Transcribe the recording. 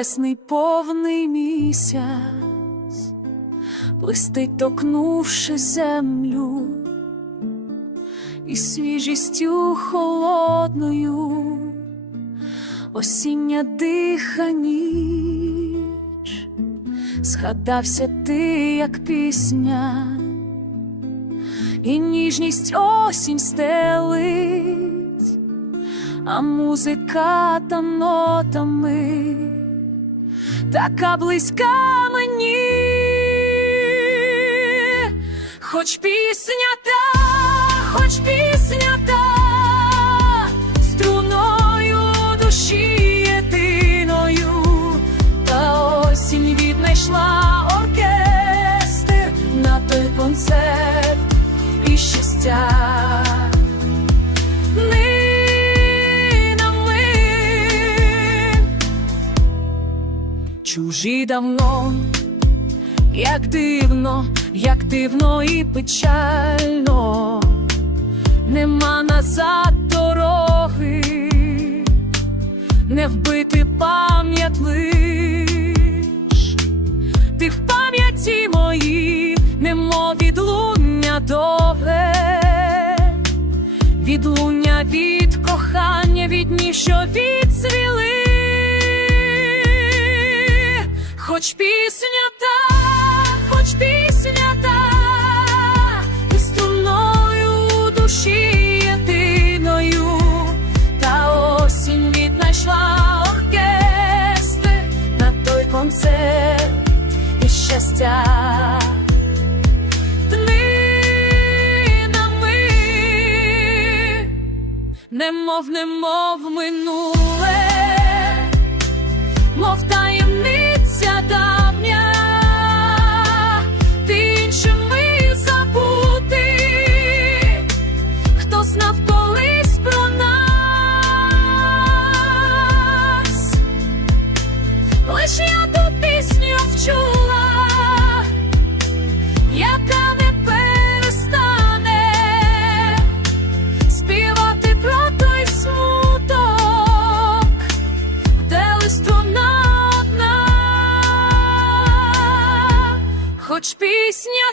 небесний повний місяць, блистить, торкнувши землю, і свіжістю холодною осіння диха ніч, згадався ти, як пісня, і ніжність осінь стелить, а музика та нотами така близька мені, хоч пісня та, хоч пісня та, концерт і щастя. Чужі давно, як дивно, як дивно і печально, нема назад дороги, не вбити пам'ять лиш, ти в пам'яті моїй, немов відлуння довге, відлуння від кохання, від днів, що хоч пісня та, хоч пісня та, і струною душі єдиною, та осінь віднайшла оркестр на той концерт і щастя. Немов, немов минуле, мов таємниця Choć pieśnia